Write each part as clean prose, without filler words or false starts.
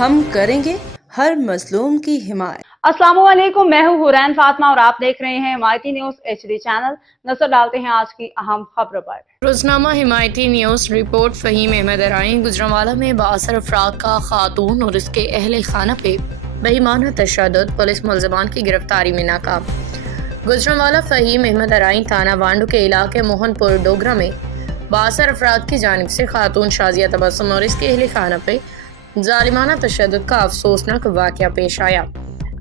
ہم کریں گے ہر مظلوم کی حمایت۔ السلام علیکم، میں ہوں حورین فاطمہ اور آپ دیکھ رہے ہیں حمایتی نیوز HD چینل۔ نظر ڈالتے ہیں آج کی اہم خبروں پر۔ روزنامہ حمایتی نیوز رپورٹ فہیم احمد ارائیں گوجرانوالہ میں بااثر افراد کا خاتون اور اس کے اہل خانہ پہ بہیمانہ تشدد، پولیس ملزمان کی گرفتاری میں ناکام۔ گوجرانوالہ فہیم احمد ارائیں تھانہ وانڈو کے علاقے موہن پور ڈوگرہ میں بااثر افراد کی جانب سے خاتون شازیہ تبسم اور اس کے اہل خانہ پہ ظالمانہ تشدد کا افسوسناک واقعہ پیش آیا۔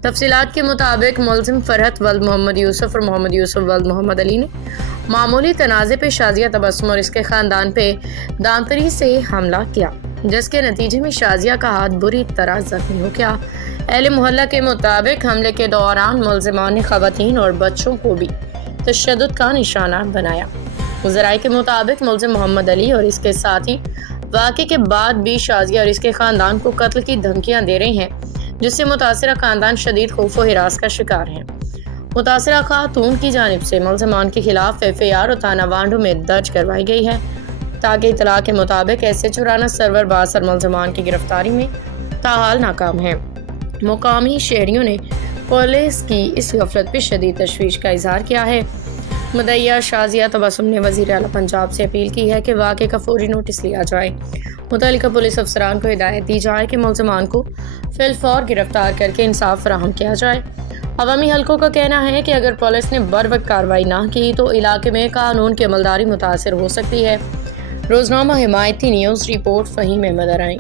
تفصیلات کے مطابق ملزم فرحت ولد محمد یوسف اور محمد یوسف ولد محمد علی نے معمولی تنازع پہ شازیہ تبسم اور اس کے خاندان پہ دانتری سے حملہ کیا، جس کے نتیجے میں شازیہ کا ہاتھ بری طرح زخمی ہو گیا۔ اہل محلہ کے مطابق حملے کے دوران ملزمان نے خواتین اور بچوں کو بھی تشدد کا نشانہ بنایا۔ ذرائع کے مطابق ملزم محمد علی اور اس کے ساتھی واقعے کے بعد بھی شازیہ اور اس کے خاندان کو قتل کی دھمکیاں دے رہے ہیں، جس سے متاثرہ خاندان شدید خوف و ہراس کا شکار ہے۔ متاثرہ خاتون کی جانب سے ملزمان کے خلاف FIR اور تھانہ وانڈو میں درج کروائی گئی ہے، تاکہ اطلاع کے مطابق SHO رانا سرور بااثر ملزمان کی گرفتاری میں تاحال ناکام ہے۔ مقامی شہریوں نے پولیس کی اس غفلت پہ شدید تشویش کا اظہار کیا ہے۔ مدعیہ شازیہ تبسم نے وزیر اعلیٰ پنجاب سے اپیل کی ہے کہ واقعے کا فوری نوٹس لیا جائے، متعلقہ پولیس افسران کو ہدایت دی جائے کہ ملزمان کو فی الفور گرفتار کر کے انصاف فراہم کیا جائے۔ عوامی حلقوں کا کہنا ہے کہ اگر پولیس نے بروقت کارروائی نہ کی تو علاقے میں قانون کی عملداری متاثر ہو سکتی ہے۔ روزنامہ حمایتی نیوز رپورٹ فہیم احمد ارائیں۔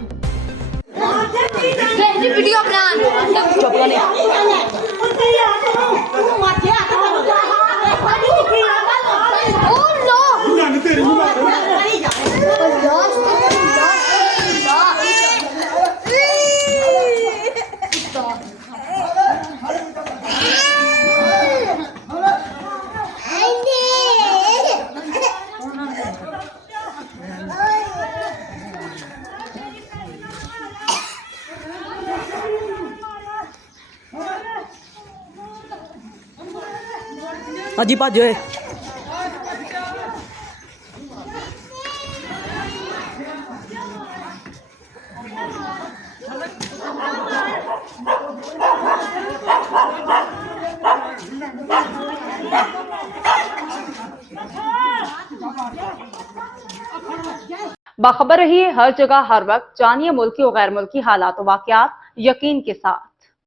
اجی بھاجو ہے باخبر رہیے ہر جگہ ہر وقت، جانیے ملکی و غیر ملکی حالات و واقعات یقین کے ساتھ۔